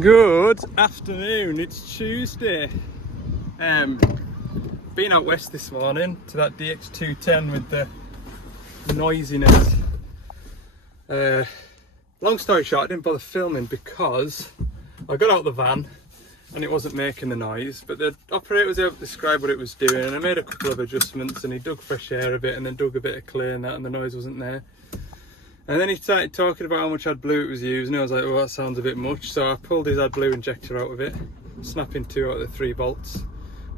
Good afternoon, it's Tuesday. Been out west this morning to that DX210 with the noisiness. Long story short, I didn't bother filming because I got out of the van and it wasn't making the noise, but the operator was able to describe what it was doing, and I made a couple of adjustments, and he dug fresh air a bit and then dug a bit of clay and that, and the noise wasn't there. And then he started talking about how much AdBlue it was using. I was like, well, that sounds a bit much. So I pulled his AdBlue injector out of it, snapping 2 out of the 3 bolts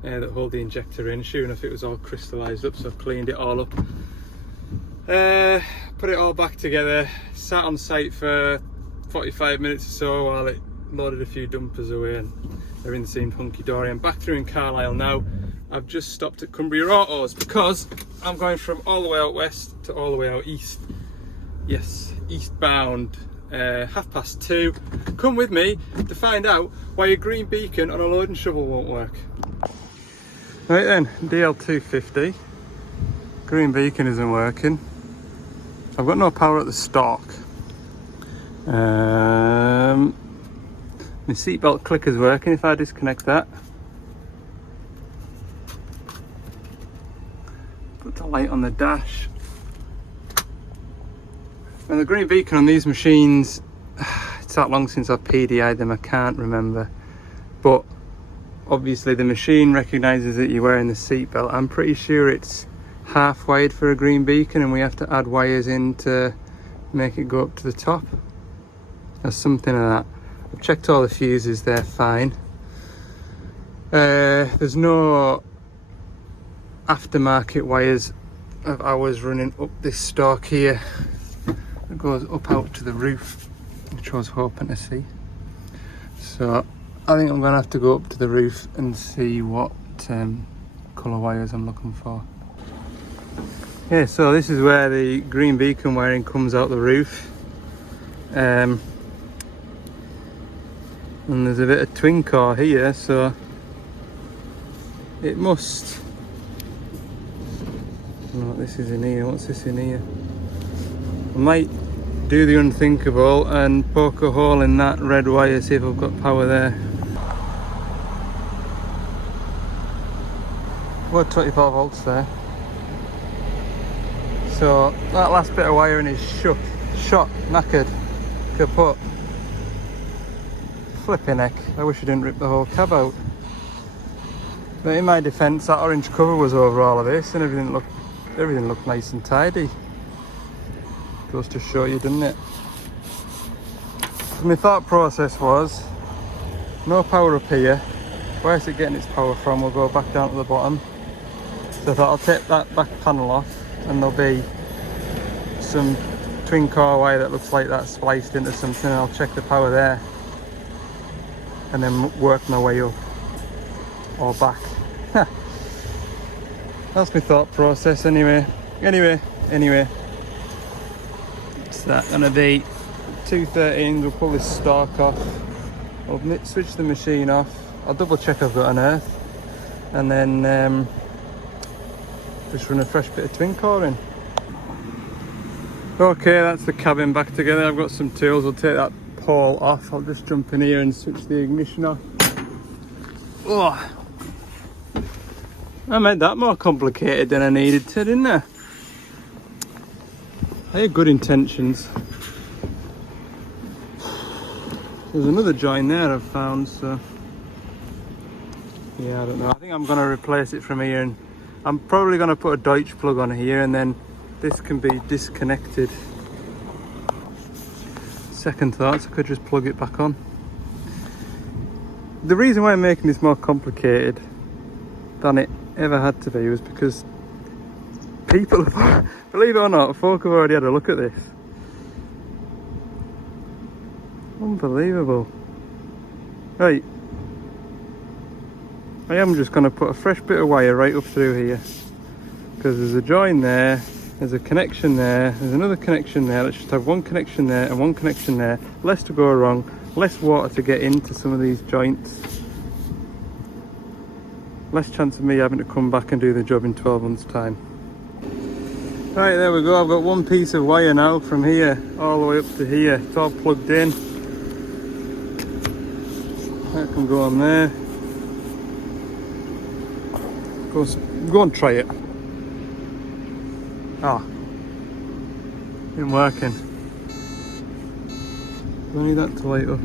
that hold the injector in. Sure enough, it was all crystallised up, so I cleaned it all up. Put it all back together, sat on site for 45 minutes or so while it loaded a few dumpers away, and everything seemed hunky-dory. I'm back through in Carlisle now. I've just stopped at Cumbria Autos because I'm going from all the way out west to all the way out east. Yes, eastbound, 2:30. Come with me to find out why a green beacon on a loading shovel won't work. Right then, DL250. Green beacon isn't working. I've got no power at the stalk. My seatbelt clicker's working if I disconnect that. Put the light on the dash. Now the green beacon on these machines, it's that long since I've PDI'd them, I can't remember. But obviously the machine recognises that you're wearing the seatbelt. I'm pretty sure it's half wired for a green beacon and we have to add wires in to make it go up to the top. Or something like that. I've checked all the fuses, they're fine. There's no aftermarket wires of ours running up this stalk here. It goes up out to the roof, which I was hoping to see. So I think I'm going to have to go up to the roof and see what colour wires I'm looking for. Yeah, so this is where the green beacon wiring comes out the roof. And there's a bit of twin core here, so it must... I don't know what this is in here. What's this in here? I might do the unthinkable and poke a hole in that red wire, see if I've got power there. What, 24 volts there. So that last bit of wiring is shot, knackered, kaput. Flipping heck, I wish I didn't rip the whole cab out. But in my defence, that orange cover was over all of this and everything looked nice and tidy. Goes to show you, doesn't it? So my thought process was, no power up here. Where's it getting its power from? We'll go back down to the bottom. So I thought I'll take that back panel off and there'll be some twin core wire that looks like that spliced into something, and I'll check the power there and then work my way up or back. That's my thought process anyway. Anyway. What's that gonna be? 213s, we'll pull this stalk off. I'll switch the machine off. I'll double check I've got an earth. And then just run a fresh bit of twin core in. Okay, that's the cabin back together. I've got some tools. I'll take that pole off. I'll just jump in here and switch the ignition off. Oh, I made that more complicated than I needed to, didn't I? I had good intentions. There's another join there I've found, so yeah, I don't know. I think I'm going to replace it from here, and I'm probably going to put a Deutsch plug on here, and then this can be disconnected. Second thoughts, I could just plug it back on. The reason why I'm making this more complicated than it ever had to be was because people, believe it or not, folk have already had a look at this. Unbelievable. Right, I am just going to put a fresh bit of wire right up through here, because there's a join there, there's a connection there, there's another connection there. Let's just have one connection there and one connection there. Less to go wrong, less water to get into some of these joints, less chance of me having to come back and do the job in 12 months time. Right, there we go. I've got one piece of wire now from here all the way up to here. It's all plugged in. That can go on there. Go and try it. Ah, isn't working. I need that to light up.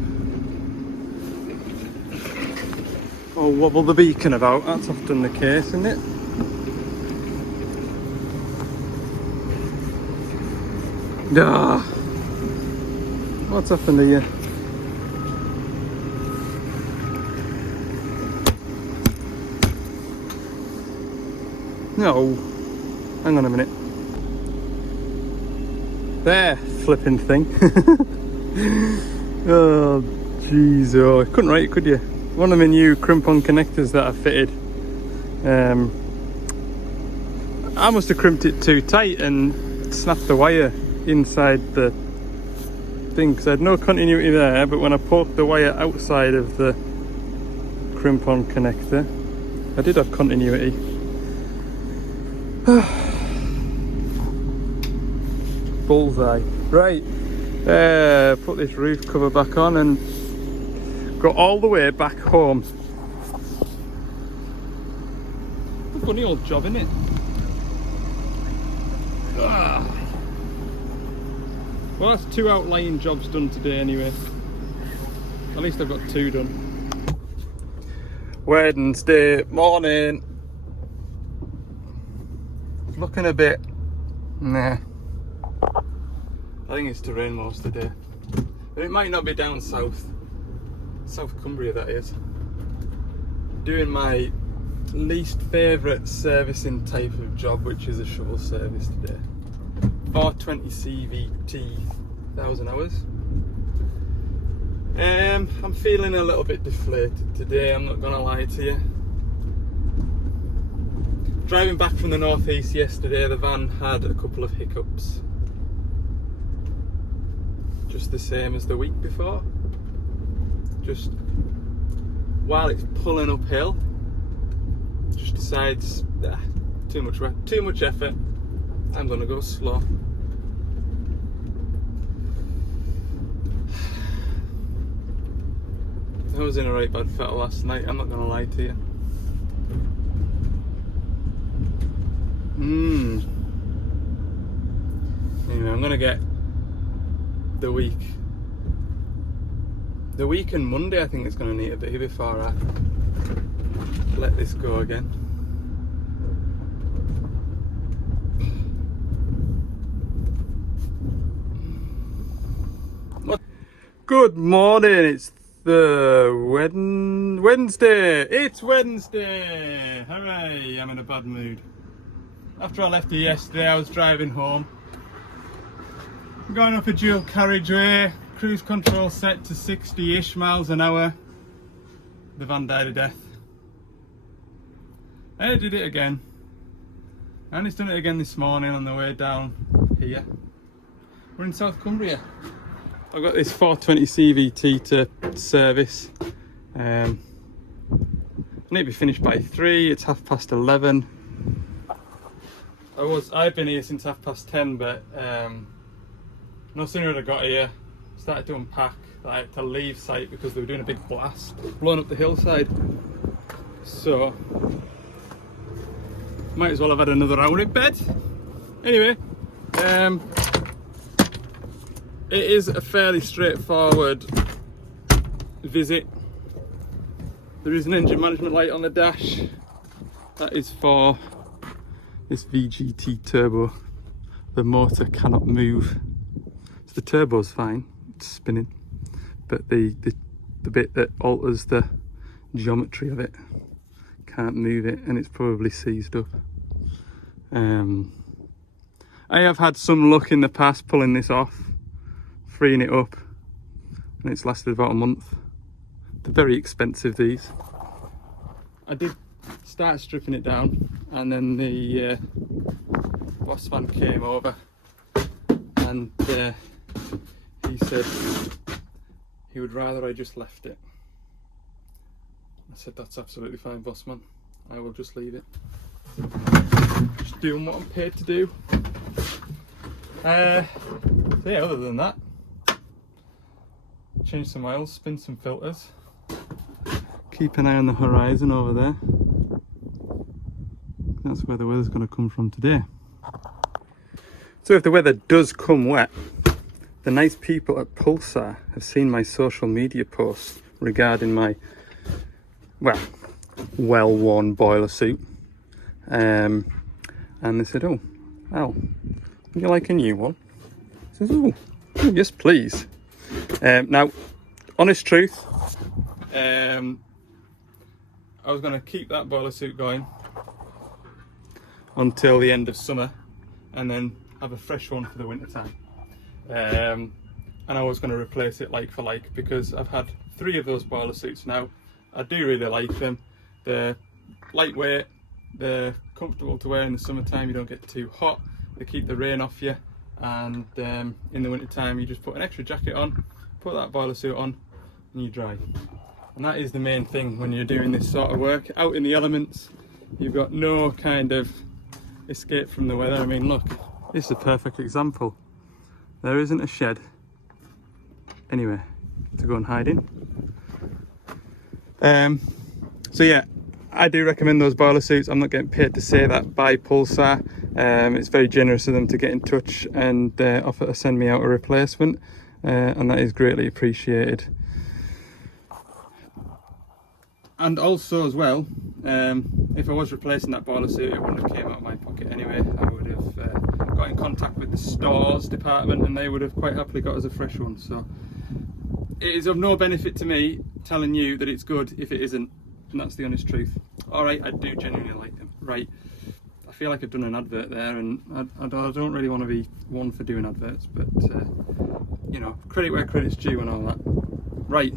Oh, wobble the beacon about. That's often the case, isn't it? Ah, what's happened to you? No, hang on a minute. There, flipping thing. Oh, jeez, oh, I couldn't write it, could you? One of the new crimp-on connectors that I fitted. I must have crimped it too tight and snapped the wire inside the thing, because I had no continuity there, but when I poked the wire outside of the crimp-on connector, I did have continuity. Bullseye. Right, put this roof cover back on and got all the way back home. A funny old job, isn't it? Ah. Well, that's 2 outlying jobs done today anyway. At least I've got 2 done. Wednesday morning. Looking a bit, nah. I think it's to rain most of the day. But it might not be down south. South Cumbria, that is. Doing my least favourite servicing type of job, which is a shovel service today. 420 CVT, 1,000 hours. I'm feeling a little bit deflated today, I'm not gonna lie to you. Driving back from the northeast yesterday, the van had a couple of hiccups. Just the same as the week before. Just while it's pulling uphill, just decides, too much effort, I'm gonna go slow. I was in a right bad fettle last night, I'm not gonna lie to you. Anyway, I'm gonna get the week and Monday, I think it's gonna need a bit before I let this go again. Good morning, it's the Wednesday. It's Wednesday. Hooray, I'm in a bad mood. After I left here yesterday, I was driving home. Going up a dual carriageway, cruise control set to 60-ish miles an hour. The van died of death. I did it again. And it's done it again this morning on the way down here. We're in South Cumbria. I've got this 420 CVT to service. I need to be finished by 3, it's 11:30. I've been here since 10:30, but no sooner had I got here, started to unpack, I had to leave site because they were doing a big blast, blowing up the hillside. So, might as well have had another hour in bed. Anyway, it is a fairly straightforward visit. There is an engine management light on the dash. That is for this VGT turbo. The motor cannot move. So the turbo's fine, it's spinning, but the bit that alters the geometry of it can't move it, and it's probably seized up. I have had some luck in the past pulling this off, freeing it up, and it's lasted about a month. They're very expensive, these. I did start stripping it down, and then the boss man came over and he said he would rather I just left it. I said, that's absolutely fine, boss man, I will just leave it. Just doing what I'm paid to do. So yeah, other than that, change some oils, spin some filters, keep an eye on the horizon over there. That's where the weather's going to come from today. So if the weather does come wet, the nice people at Pulsar have seen my social media posts regarding my, well-worn boiler suit. And they said, oh, Al, would you like a new one? I said, oh, yes, please. Now, honest truth, I was going to keep that boiler suit going until the end of summer and then have a fresh one for the winter time. And I was going to replace it like for like, because I've had 3 of those boiler suits now. I do really like them. They're lightweight, they're comfortable to wear in the summertime, you don't get too hot, they keep the rain off you, and in the winter time you just put an extra jacket on, put that boiler suit on, and you dry. And that is the main thing when you're doing this sort of work. Out in the elements, you've got no kind of escape from the weather. I mean, look, this is a perfect example. There isn't a shed anywhere to go and hide in. So yeah, I do recommend those boiler suits. I'm not getting paid to say that by Pulsar. It's very generous of them to get in touch and offer to send me out a replacement, and that is greatly appreciated. And also as well, if I was replacing that boiler suit, it wouldn't have came out of my pocket anyway. I would have got in contact with the stores department and they would have quite happily got us a fresh one. So it is of no benefit to me telling you that it's good if it isn't, and that's the honest truth. Alright, I do genuinely like them. Right, I feel like I've done an advert there, and I don't really want to be one for doing adverts, but you know, credit where credit's due and all that. Right,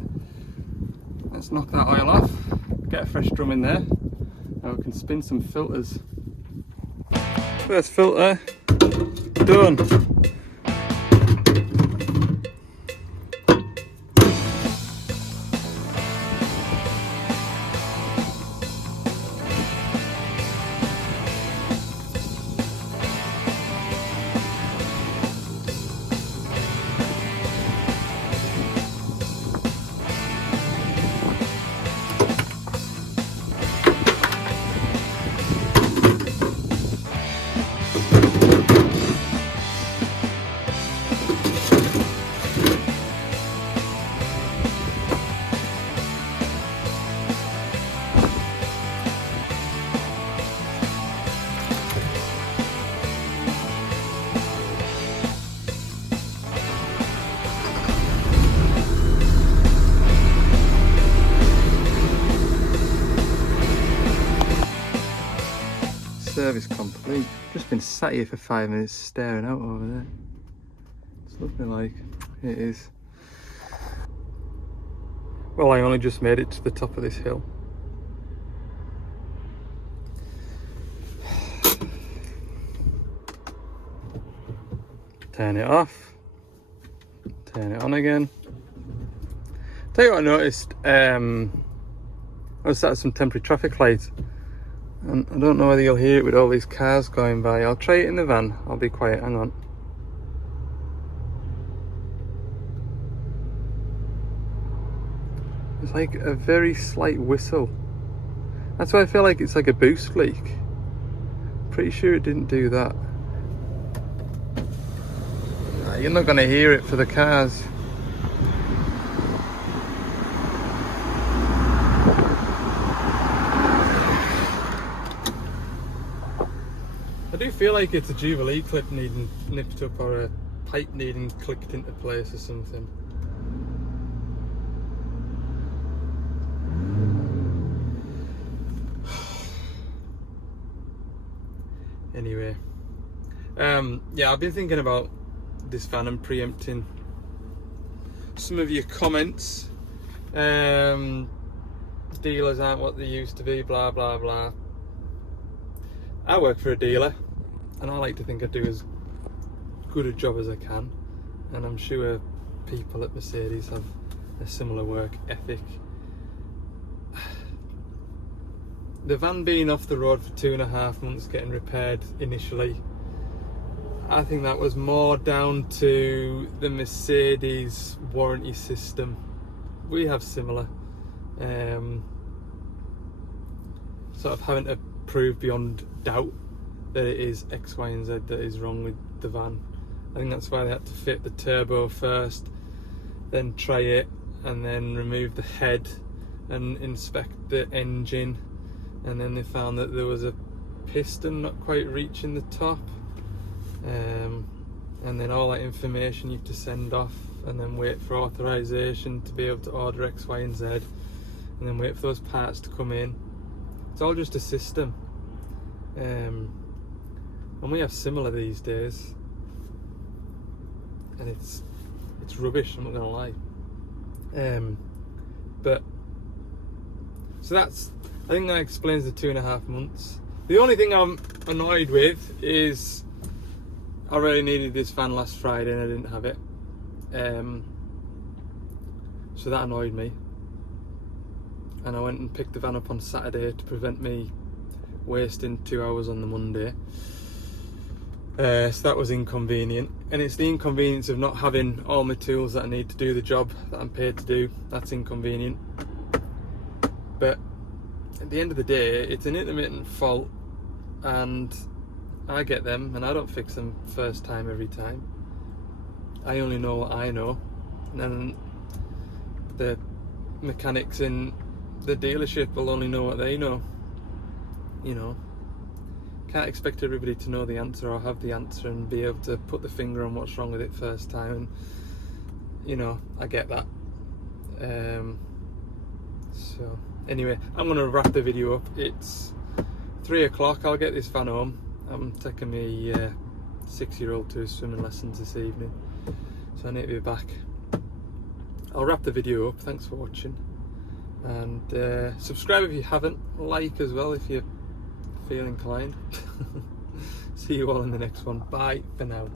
let's knock that oil off, get a fresh drum in there, and we can spin some filters. First filter done. Service complete. Just been sat here for 5 minutes staring out over there. It's looking like it is. Well, I only just made it to the top of this hill. Turn it off. Turn it on again. Tell you what I noticed, I was sat at some temporary traffic lights, and I don't know whether you'll hear it with all these cars going by. I'll try it in the van. I'll be quiet, hang on. It's like a very slight whistle. That's why I feel like it's like a boost leak. Pretty sure it didn't do that. Nah, you're not gonna hear it for the cars. I do feel like it's a Jubilee clip needing nipped up, or a pipe needing clicked into place or something. Anyway, yeah, I've been thinking about this van and preempting some of your comments. Dealers aren't what they used to be, blah blah blah. I work for a dealer, and I like to think I do as good a job as I can, and I'm sure people at Mercedes have a similar work ethic. The van being off the road for 2.5 months getting repaired initially, I think that was more down to the Mercedes warranty system. We have similar. sort of having to prove beyond doubt that it is X, Y and Z that is wrong with the van. I think that's why they had to fit the turbo first, then try it, and then remove the head and inspect the engine, and then they found that there was a piston not quite reaching the top, and then all that information you have to send off and then wait for authorization to be able to order X, Y and Z, and then wait for those parts to come in. It's all just a system, and we have similar these days, and it's rubbish, I'm not gonna lie. But so I think that explains the 2.5 months. The only thing I'm annoyed with is I really needed this van last Friday and I didn't have it, so that annoyed me, and I went and picked the van up on Saturday to prevent me wasting 2 hours on the Monday. So that was inconvenient, and it's the inconvenience of not having all my tools that I need to do the job that I'm paid to do. That's inconvenient, but at the end of the day it's an intermittent fault, and I get them and I don't fix them first time every time. I only know what I know, and then the mechanics in the dealership will only know what they know. You know, can't expect everybody to know the answer or have the answer and be able to put the finger on what's wrong with it first time, and you know, I get that. So anyway, I'm going to wrap the video up. It's 3 o'clock, I'll get this van home. I'm taking my 6-year-old to his swimming lessons this evening, so I need to be back. I'll wrap the video up. Thanks for watching, and subscribe if you haven't, like as well if you feel inclined. See you all in the next one. Bye for now.